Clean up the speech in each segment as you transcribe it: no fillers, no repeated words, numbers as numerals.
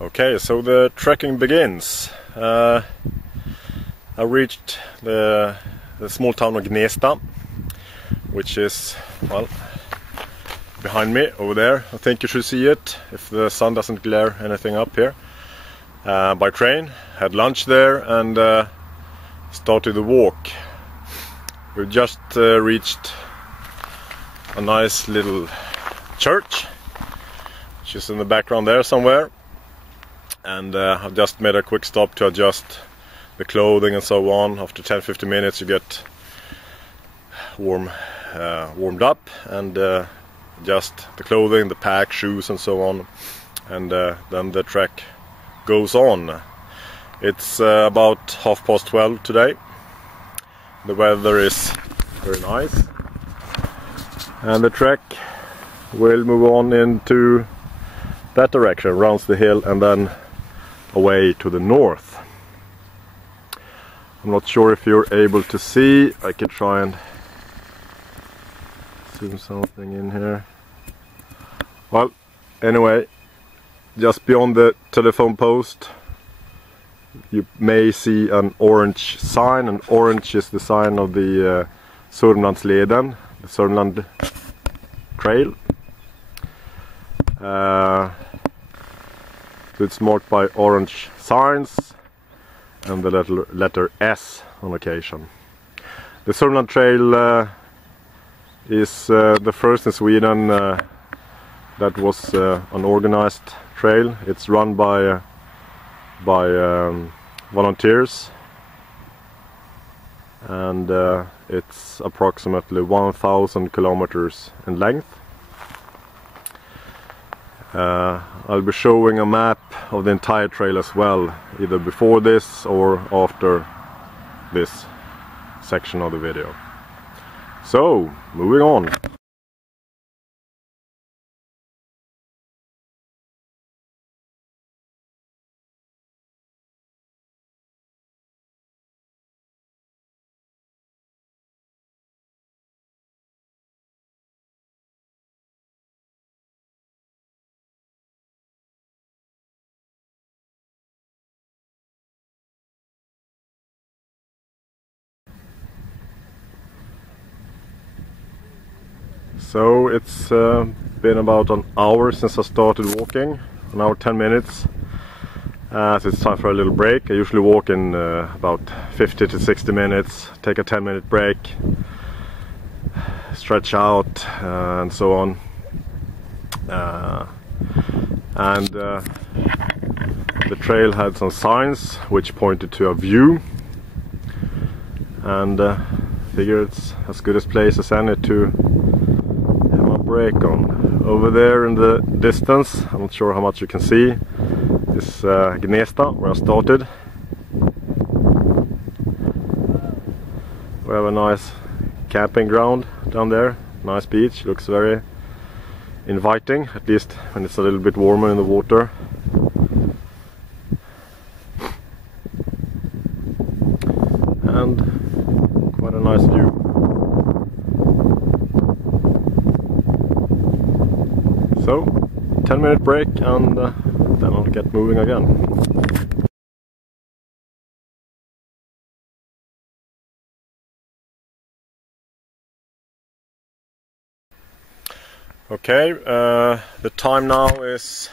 Okay, so the trekking begins. I reached the small town of Gnesta, which is, well, behind me over there. I think you should see it if the sun doesn't glare anything up here. By train, had lunch there and started the walk. We've just reached a nice little church, which is in the background there somewhere. And I've just made a quick stop to adjust the clothing and so on. After 10-15 minutes you get warmed up and adjust the clothing, the pack, shoes and so on, and then the trek goes on. It's about 12:30 today. The weather is very nice and the trek will move on into that direction, rounds the hill and then away to the north. I'm not sure if you're able to see. I could try and zoom something in here. Well, anyway, just beyond the telephone post you may see an orange sign, and orange is the sign of the Sörmlandsleden, the Sörmland trail. So it's marked by orange signs and the letter S on occasion. The Sörmland trail is the first in Sweden that was an organized trail. It's run by volunteers, and it's approximately 1,000 kilometers in length. I'll be showing a map of the entire trail as well, either before this or after this section of the video. So, moving on. So it's been about an hour since I started walking, an hour 10 minutes. So it's time for a little break. I usually walk in about 50 to 60 minutes, take a 10-minute break, stretch out and so on. The trail had some signs which pointed to a view, and figure it's as good a place as any to break on. Over there in the distance, I'm not sure how much you can see, is Gnesta, where I started. We have a nice camping ground down there, nice beach, looks very inviting, at least when it's a little bit warmer in the water. And quite a nice view. So, 10-minute break and then I'll get moving again. Okay, the time now is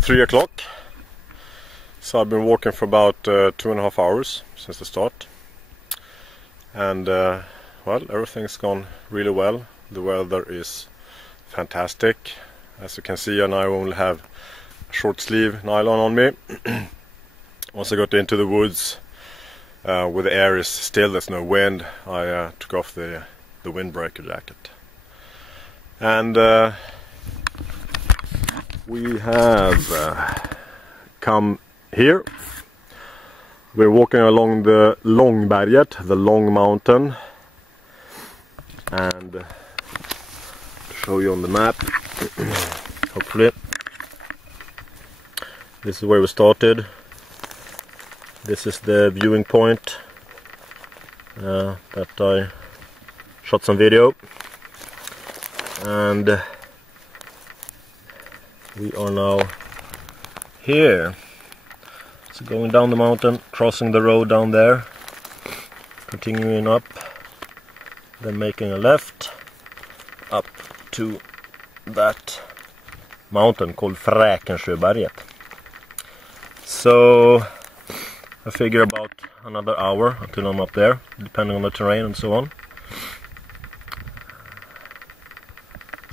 3 o'clock. So I've been walking for about 2.5 hours since the start. And well, everything's gone really well. The weather is fantastic. As you can see, I now only have a short sleeve nylon on me. Once I got into the woods, where the air is still, there's no wind, I took off the windbreaker jacket. And we have come here. We're walking along the Långberget, the long mountain. And to show you on the map, hopefully, this is where we started. This is the viewing point that I shot some video, and we are now here. So going down the mountain, crossing the road down there, continuing up, then making a left up to that mountain called Fräkensjöberget. So I figure about another hour until I'm up there, depending on the terrain and so on.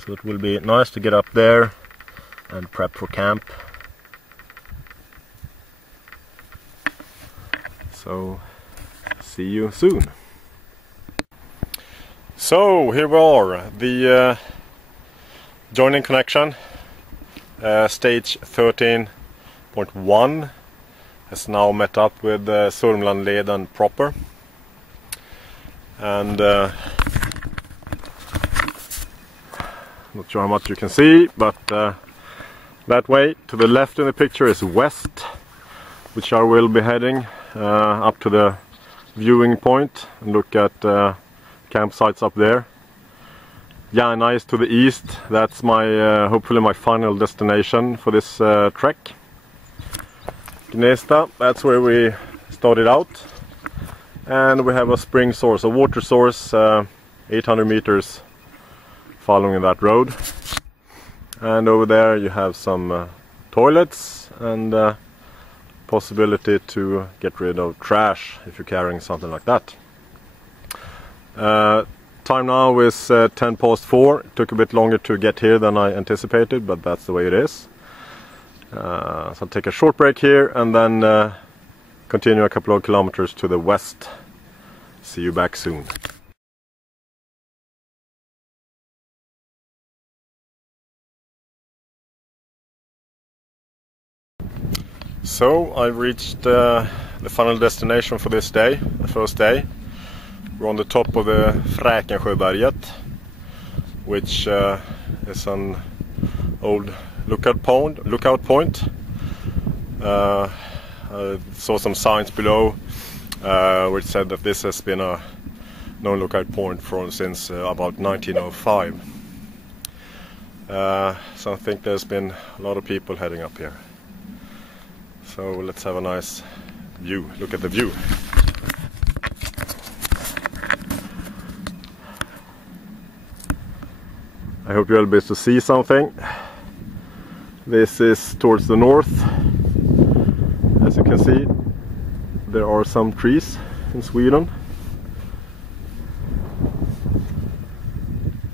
So it will be nice to get up there and prep for camp. So see you soon. So here we are, the joining connection, stage 13.1 has now met up with Sörmlandsleden proper, and not sure how much you can see, but that way to the left in the picture is west, which I will be heading up to the viewing point and look at campsites up there. Järna is to the east. That's my hopefully my final destination for this trek. Gnesta, that's where we started out, and we have a spring source, a water source, 800 meters following that road, and over there you have some toilets and possibility to get rid of trash if you're carrying something like that. Time now is 4:10. It took a bit longer to get here than I anticipated, but that's the way it is. So I'll take a short break here and then continue a couple of kilometers to the west. See you back soon. So I've reached the final destination for this day, the first day. We're on the top of the Fräkensjöberget, which is an old lookout point. I saw some signs below which said that this has been a known lookout point since about 1905. So I think there's been a lot of people heading up here. So let's have a nice view. Look at the view. I hope you'll be able to see something. This is towards the north. As you can see, there are some trees in Sweden.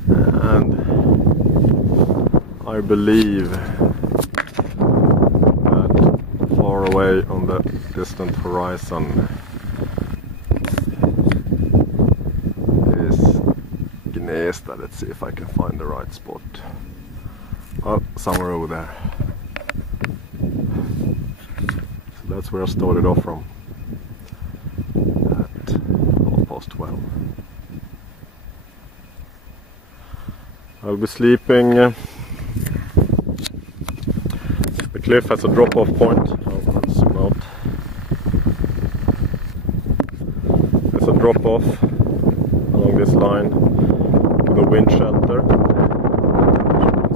And I believe that far away on the distant horizon is Gnesta. Let's see if I can find the right spot. Oh, somewhere over there. So that's where I started off from at 12:30. I'll be sleeping. The cliff has a drop-off point. I'll zoom out. There's a drop-off along this line with a wind shelter.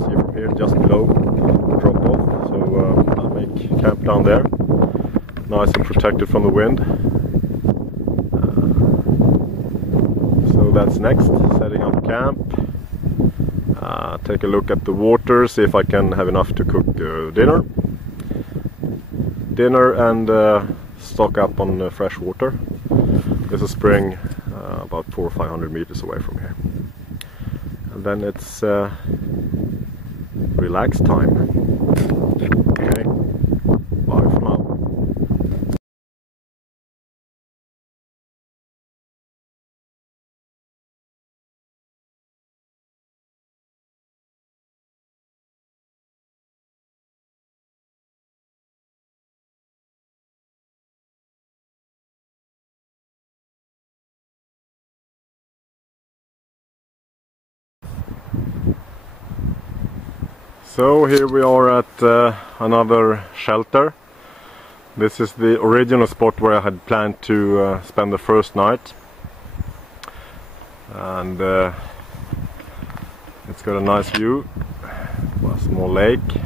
See from here, just below the drop-off. So I'll make camp down there, nice and protected from the wind. So that's next, setting up camp. Take a look at the water, see if I can have enough to cook dinner and stock up on fresh water. There's a spring about 400 or 500 meters away from here. And then it's relax time. Okay, bye for now. So here we are at another shelter. This is the original spot where I had planned to spend the first night, and it's got a nice view, a small lake.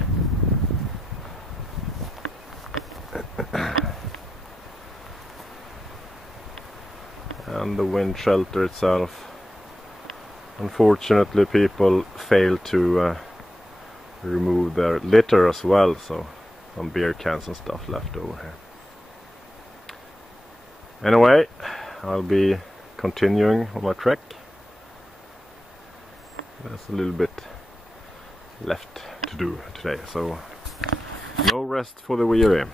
wind shelter itself. Unfortunately, people fail to remove their litter as well, so some beer cans and stuff left over here. Anyway, I'll be continuing on my trek. There's a little bit left to do today, so no rest for the weary.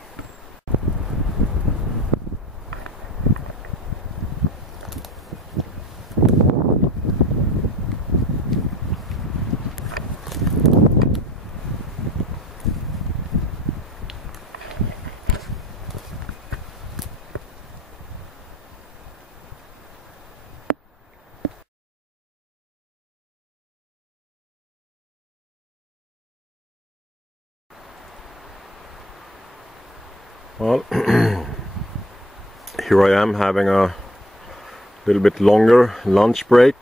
Well, here I am having a little bit longer lunch break.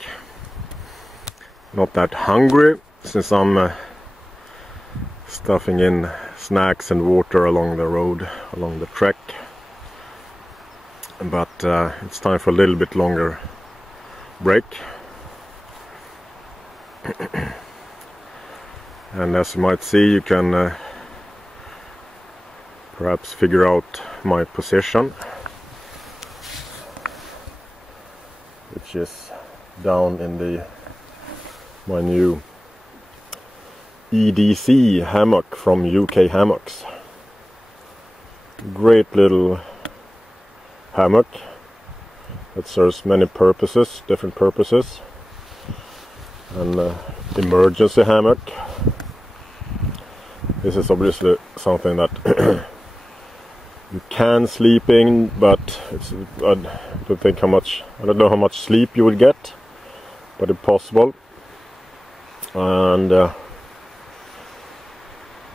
Not that hungry, since I'm stuffing in snacks and water along the road, along the trek. But it's time for a little bit longer break. And as you might see, you can perhaps figure out my position, which is down in my new EDC Hammock from UK Hammocks. Great little hammock that serves many purposes, different purposes. An emergency hammock. This is obviously something that you can sleep in, but I don't know how much sleep you will get, but it's possible. And I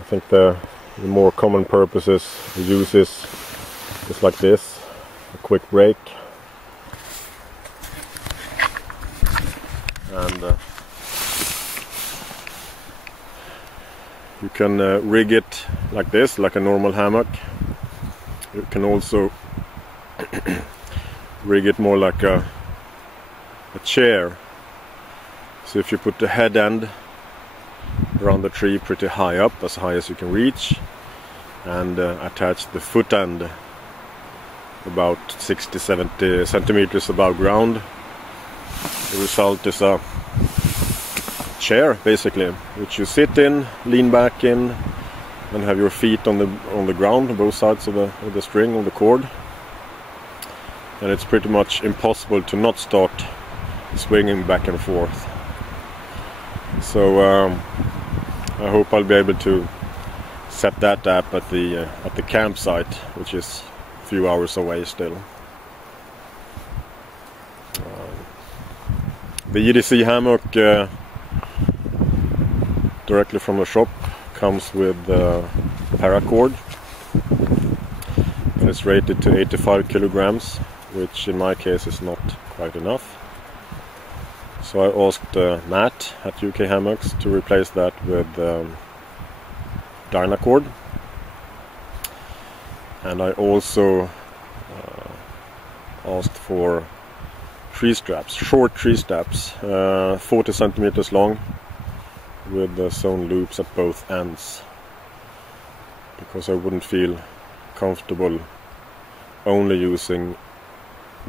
think the more common purposes uses is like this, a quick break, and you can rig it like this, like a normal hammock. You can also rig it more like a chair. So if you put the head end around the tree pretty high up, as high as you can reach, and attach the foot end about 60-70 centimeters above ground, the result is a chair basically, which you sit in, lean back in, and have your feet on the ground on both sides of the string, of the cord. And it's pretty much impossible to not start swinging back and forth. So I hope I'll be able to set that up at the campsite, which is a few hours away still. The EDC hammock directly from the shop comes with paracord, and it's rated to 85 kilograms, which in my case is not quite enough. So I asked Matt at UK Hammocks to replace that with Dynacord, and I also asked for tree straps, short tree straps, 40 centimeters long, with sewn loops at both ends, because I wouldn't feel comfortable only using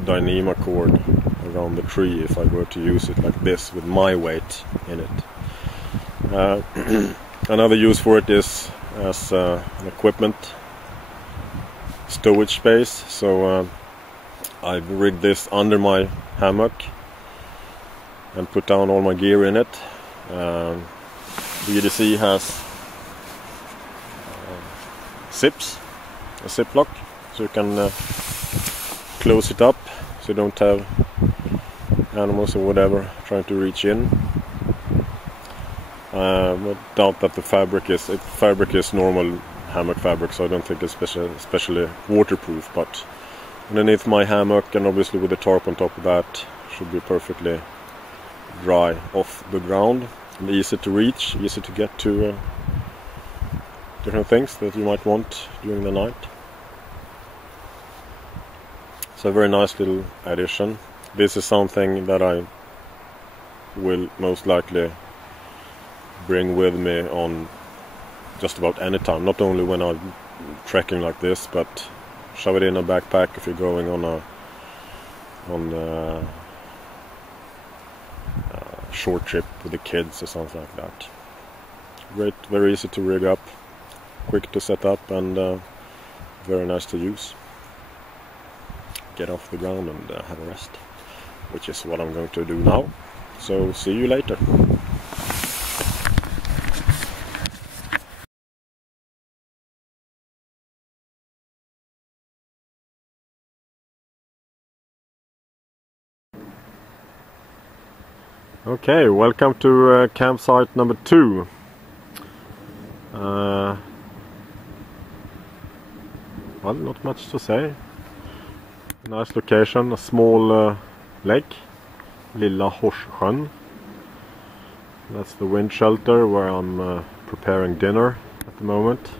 Dyneema cord around the tree if I were to use it like this with my weight in it. Another use for it is as an equipment stowage space, so I've rigged this under my hammock and put down all my gear in it. The EDC has zips, a zip lock, so you can close it up so you don't have animals or whatever trying to reach in. I doubt that the fabric is normal hammock fabric, so I don't think it's especially waterproof, but underneath my hammock, and obviously with the tarp on top of that, should be perfectly dry off the ground. And easy to reach, easy to get to different things that you might want during the night. It's a very nice little addition. this is something that I will most likely bring with me on just about any time, not only when I'm trekking like this, but shove it in a backpack if you're going on a short trip with the kids or something like that. Great, very easy to rig up, quick to set up, and very nice to use. Get off the ground and have a rest, which is what I'm going to do now. So see you later. Okay, welcome to campsite number 2. Well, not much to say. Nice location, a small lake, Lilla Horssjön. That's the wind shelter where I'm preparing dinner at the moment.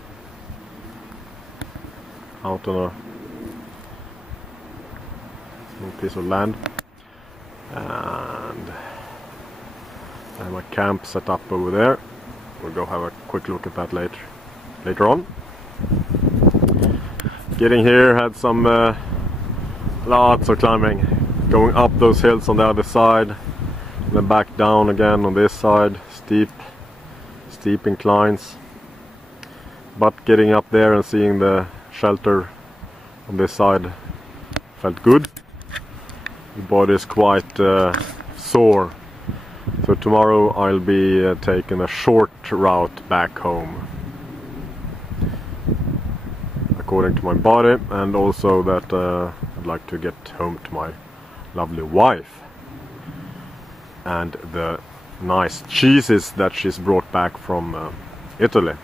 Out on a small piece of land. And I have my camp set up over there. We'll go have a quick look at that later on. Getting here, had some lots of climbing, going up those hills on the other side, and then back down again on this side. Steep inclines, but getting up there and seeing the shelter on this side felt good. The body is quite sore. So tomorrow I'll be taking a short route back home, according to my body, and also that I'd like to get home to my lovely wife and the nice cheeses that she's brought back from Italy.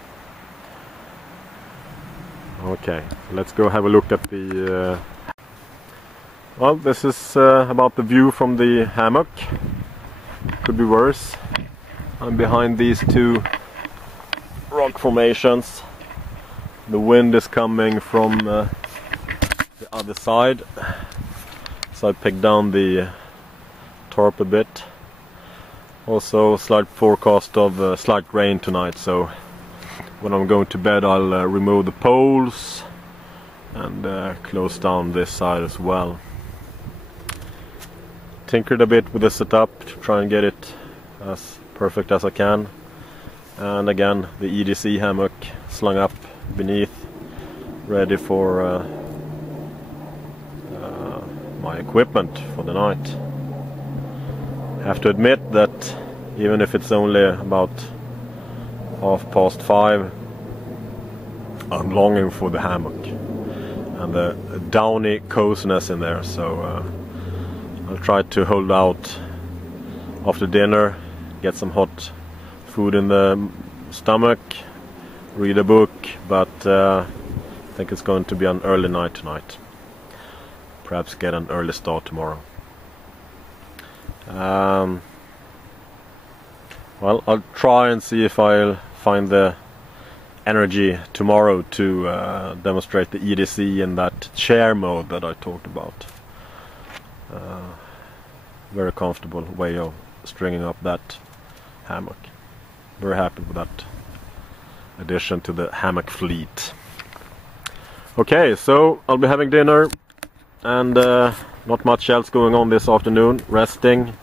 Okay, let's go have a look at the well, this is about the view from the hammock. Could be worse. I'm behind these two rock formations. The wind is coming from the other side, so I picked down the tarp a bit. Also slight forecast of slight rain tonight, so when I'm going to bed I'll remove the poles and close down this side as well. Tinkered a bit with the setup to try and get it as perfect as I can, and again the EDC hammock slung up beneath, ready for my equipment for the night. Have to admit that even if it's only about 5:30, I'm longing for the hammock and the downy coziness in there, so I'll try to hold out after dinner, get some hot food in the stomach, read a book, but I think it's going to be an early night tonight. Perhaps get an early start tomorrow. Well, I'll try and see if I'll find the energy tomorrow to demonstrate the EDC in that chair mode that I talked about. Very comfortable way of stringing up that hammock. Very happy with that addition to the hammock fleet. Okay, so I'll be having dinner and not much else going on this afternoon. Resting,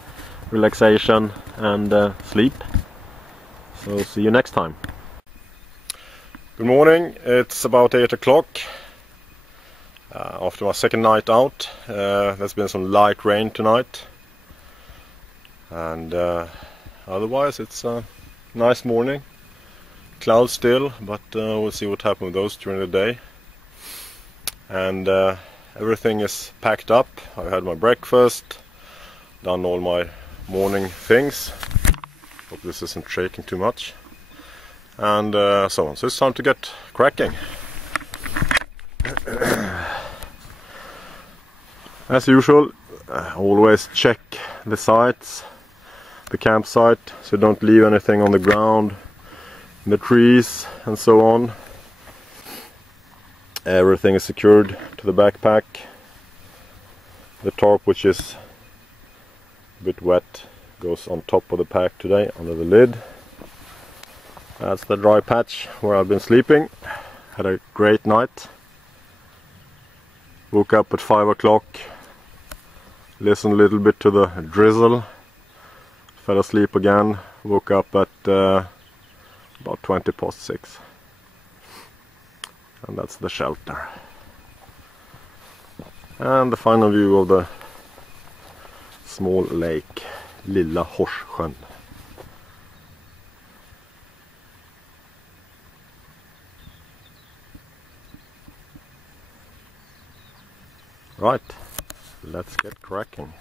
relaxation and sleep. So see you next time. Good morning, it's about 8 o'clock. After my second night out, there's been some light rain tonight, and otherwise it's a nice morning. Clouds still, but we'll see what happens with those during the day. And everything is packed up. I had my breakfast, done all my morning things. Hope this isn't shaking too much, and so on. So it's time to get cracking. As usual, always check the sites, the campsite, so don't leave anything on the ground, in the trees and so on. Everything is secured to the backpack. The tarp, which is bit wet, goes on top of the pack today, under the lid. That's the dry patch where I've been sleeping. Had a great night. Woke up at 5 o'clock, listened a little bit to the drizzle, fell asleep again, woke up at about 20 past 6. And that's the shelter. And the final view of the small lake, Lilla Horssjön. Right, let's get cracking.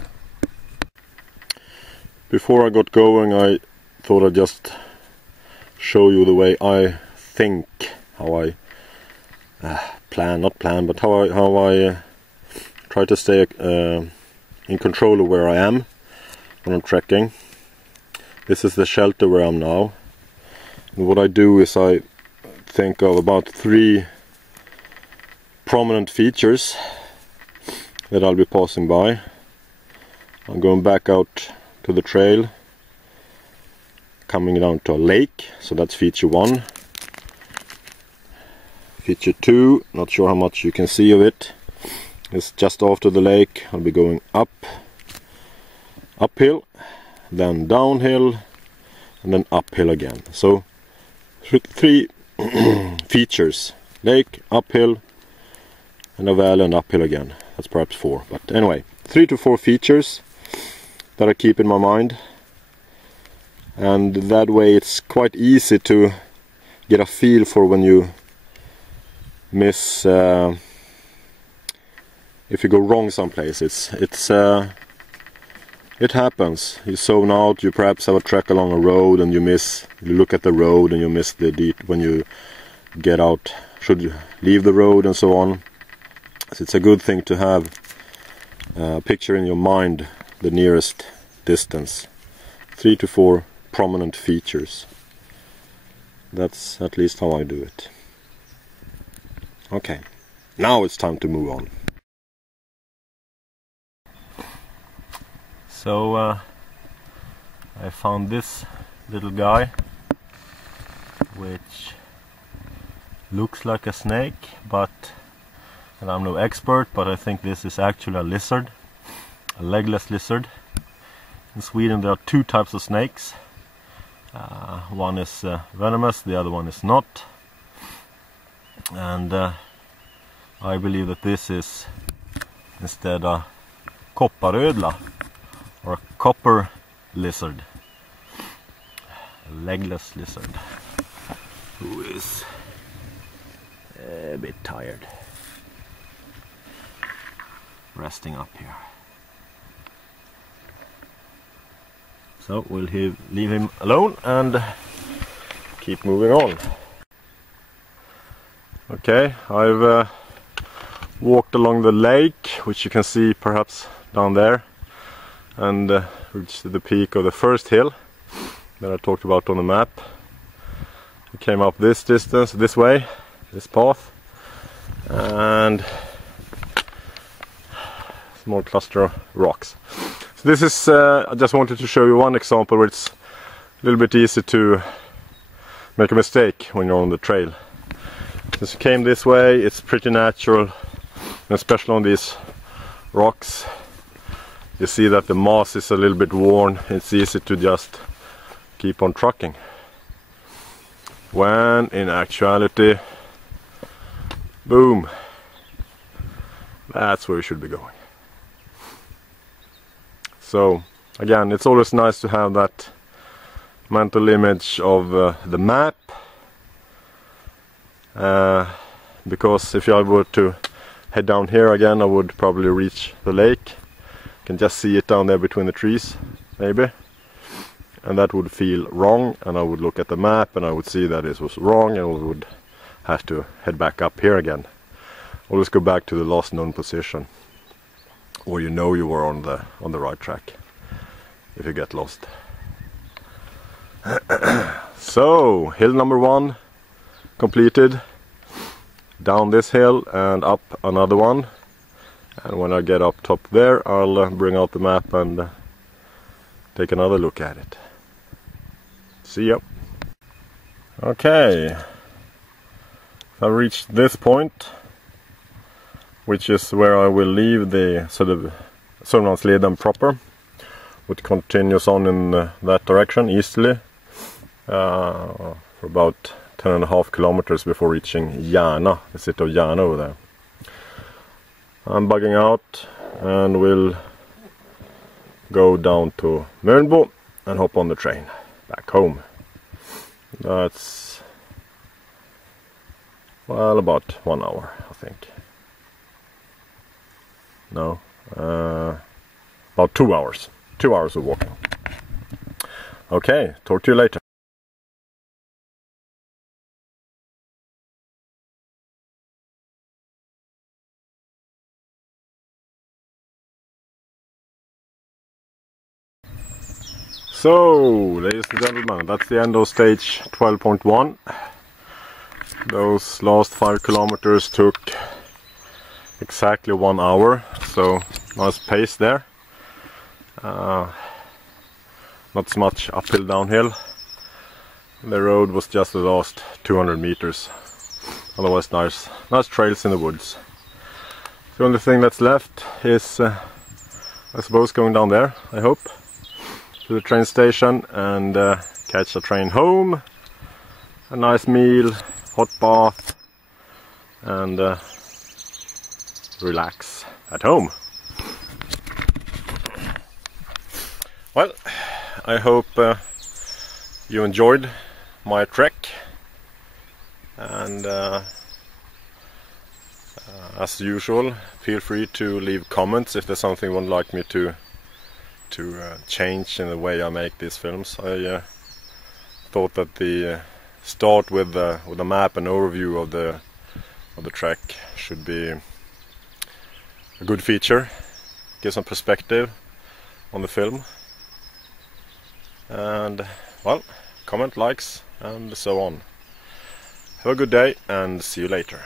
Before I got going, I thought I'd just show you the way I think, how I but how I try to stay in control of where I am when I'm trekking. This is the shelter where I'm now. And what I do is I think of about 3 prominent features that I'll be passing by. I'm going back out to the trail, coming down to a lake, so that's feature 1. Feature 2, not sure how much you can see of it, is just after the lake. I'll be going uphill, then downhill, and then uphill again. So 3 features: lake, uphill, and a valley, and uphill again. That's perhaps 4, but anyway, 3 to 4 features that I keep in my mind, and that way it's quite easy to get a feel for when you miss, if you go wrong someplace. It happens. You zone out, you perhaps have a trek along a road and you look at the road and you miss when you get out, should leave the road and so on. So it's a good thing to have a picture in your mind, the nearest distance. 3 to 4 prominent features. That's at least how I do it. Okay, now it's time to move on. So I found this little guy, which looks like a snake, and I'm no expert, but I think this is actually a lizard, a legless lizard. In Sweden there are 2 types of snakes. One is venomous, the other one is not. And I believe that this is instead a kopparödla, or a copper lizard, a legless lizard, who is a bit tired, resting up here. So we'll leave him alone and keep moving on. Okay, I've walked along the lake, which you can see perhaps down there, and reached the peak of the first hill that I talked about on the map. We came up this distance, this way, this path, and a small cluster of rocks. So this is, I just wanted to show you one example where it's a little bit easy to make a mistake when you're on the trail. Since you came this way, it's pretty natural, and especially on these rocks, you see that the moss is a little bit worn. It's easy to just keep on trucking, when in actuality, boom, that's where you should be going. So again, it's always nice to have that mental image of the map, because if I were to head down here again, I would probably reach the lake. You can just see it down there between the trees, maybe, and that would feel wrong, and I would look at the map and I would see that it was wrong, and I would have to head back up here again. Always go back to the last known position, or you know you were on the right track if you get lost. So hill number 1 completed. Down this hill and up another one, and when I get up top there, I'll bring out the map and take another look at it. See ya. Okay, I reached this point, which is where I will leave the sort of Sörmlandsleden proper, which continues on in that direction easterly for about 10.5 kilometers before reaching Järna, the city of Järna over there. I'm bugging out and will go down to Mölnbo and hop on the train back home. That's, well, about 1 hour, I think. No, about 2 hours. 2 hours of walking. Okay, talk to you later. So, ladies and gentlemen, that's the end of stage 12.1. Those last 5 kilometers took exactly 1 hour, so nice pace there. Not so much uphill, downhill. The road was just the last 200 meters. Otherwise nice trails in the woods. The only thing that's left is, I suppose, going down there, I hope, to the train station and catch a train home, a nice meal, hot bath, and relax at home. Well, I hope you enjoyed my trek, and as usual, feel free to leave comments if there's something you would like me to change in the way I make these films. I thought that the start with a map and overview of the trek should be a good feature, give some perspective on the film, and well, comment, likes, and so on. Have a good day and see you later.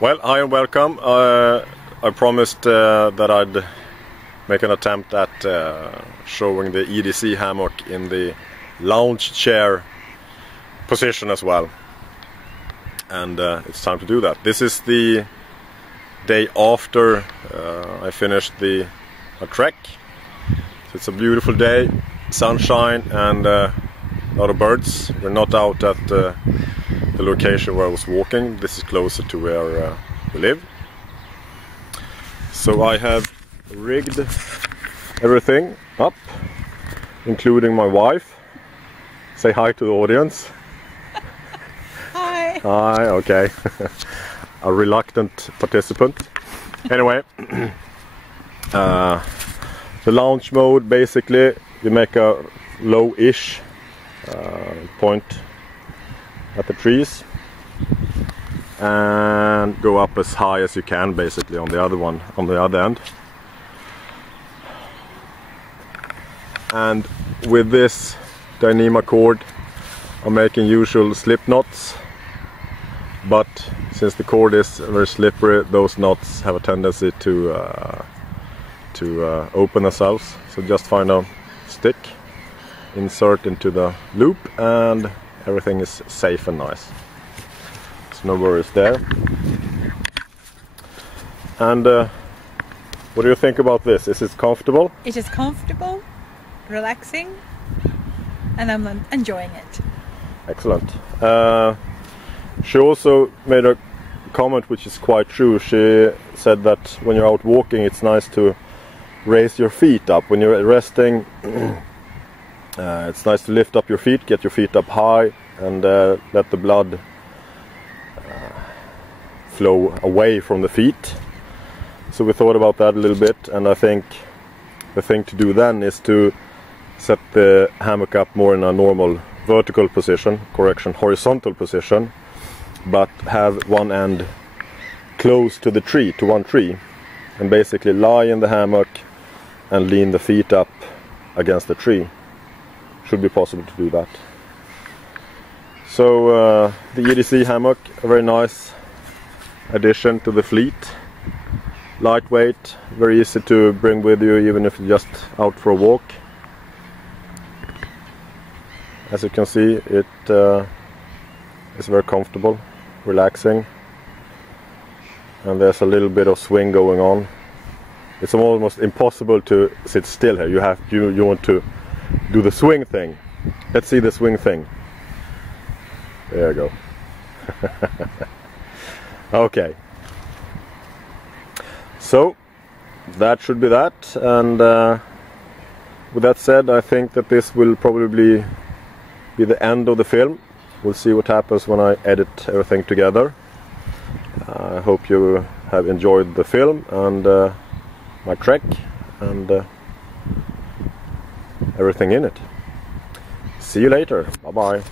Well, hi and welcome. I promised that I'd make an attempt at showing the EDC hammock in the lounge chair position as well. And it's time to do that. This is the day after I finished the trek. So it's a beautiful day, sunshine and a lot of birds. We're not out at the location where I was walking. This is closer to where we live. So I have rigged everything up, including my wife. Say hi to the audience. Hi. Hi, okay. A reluctant participant. Anyway, the launch mode, basically you make a low-ish point at the trees and go up as high as you can, basically, on the other one, on the other end. And with this Dyneema cord I'm making usual slip knots, but since the cord is very slippery, those knots have a tendency to open themselves. So just find a stick, insert into the loop, and everything is safe and nice. So no worries there. And what do you think about this? Is it comfortable? It is comfortable, relaxing, and I'm enjoying it. Excellent. She also made a comment which is quite true. She said that when you're out walking, it's nice to raise your feet up. When you're resting, it's nice to lift up your feet, get your feet up high, and let the blood flow away from the feet. So we thought about that a little bit, and I think the thing to do then is to set the hammock up more in a normal vertical position, horizontal position, but have one end close to the tree, to one tree, and basically lie in the hammock and lean the feet up against the tree. Should be possible to do that. So the EDC Hammock, a very nice addition to the fleet. Lightweight, very easy to bring with you even if you're just out for a walk. As you can see, it is very comfortable, relaxing, and there's a little bit of swing going on. It's almost impossible to sit still here. You want to do the swing thing. Let's see the swing thing. There you go. Okay. So that should be that, and with that said, I think that this will probably be the end of the film. We'll see what happens when I edit everything together. I hope you have enjoyed the film and my trek and everything in it. See you later. Bye bye.